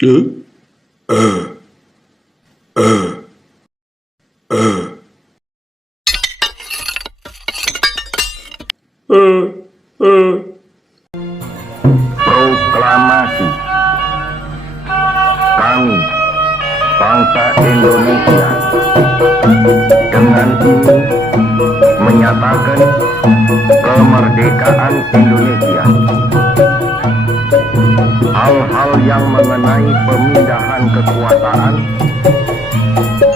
Eh? Eh, eh, eh, eh. Proklamasi. Kami, bangsa Indonesia, dengan ini menyatakan kemerdekaan Indonesia. Hal-hal yang mengenai pemindahan kekuasaan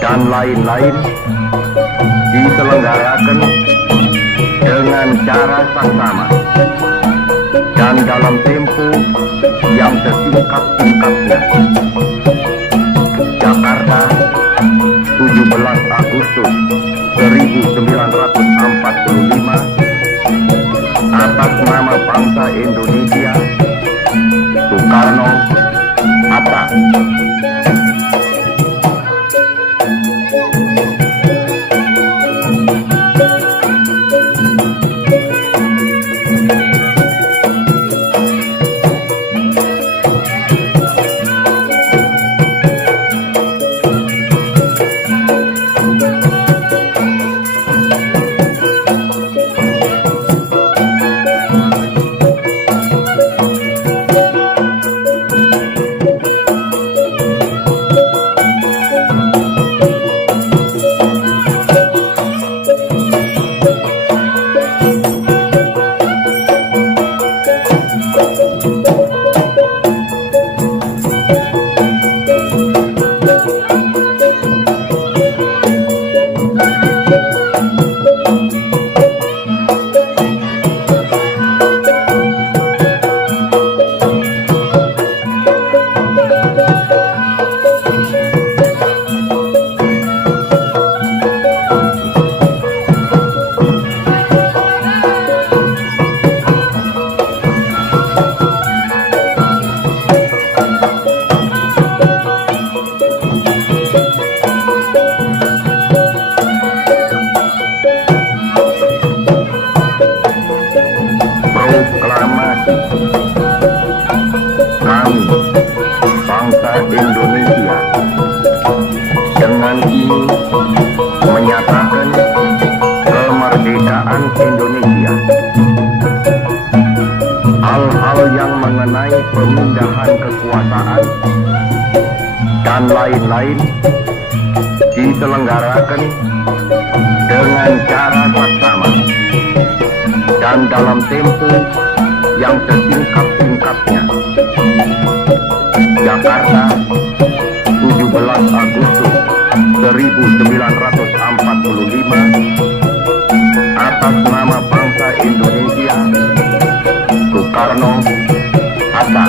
dan lain-lain diselenggarakan dengan cara saksama dan dalam tempo yang sesingkat-singkatnya. Jakarta, 17 Agustus 1945, atas nama bangsa Indonesia, Soekarno, Hatta. Proklamasi. Kami, bangsa Indonesia, dengan ini menyatakan kemerdekaan Indonesia. Hal-hal yang mengenai pemindahan kekuasaan dan lain-lain diselenggarakan dengan cara saksama dan dalam tempo yang sesingkat-singkatnya. Jakarta, 17 Agustus 1945, atas nama bangsa Indonesia, Soekarno, Hatta.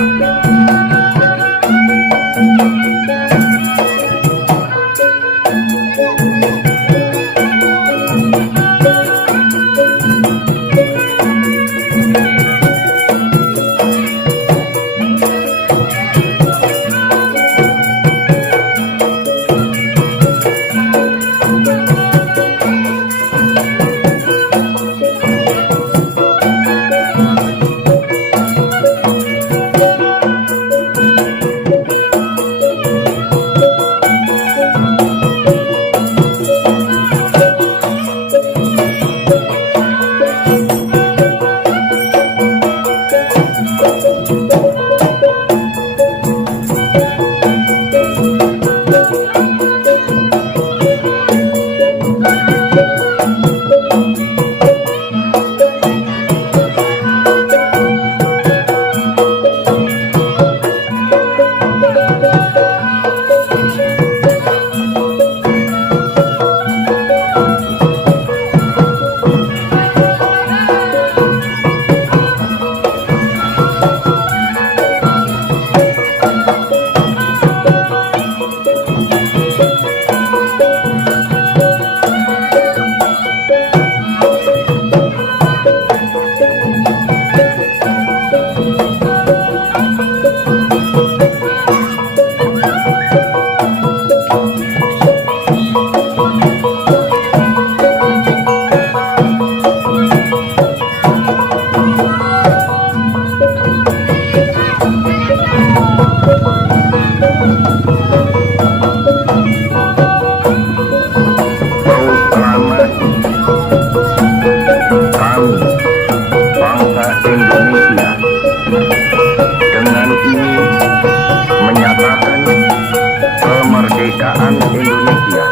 Indonesia.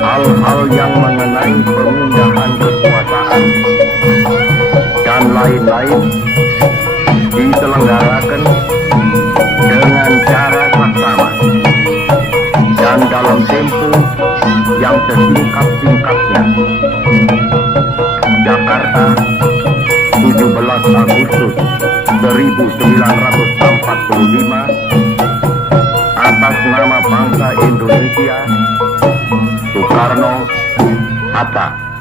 Hal-hal yang mengenai pemindahan kekuasaan dan lain-lain diselenggarakan dengan cara saksama dan dalam tempo yang sesingkat-singkatnya. Jakarta, 17 Agustus 1945, atas nama bangsa Indonesia, Soekarno, Hatta.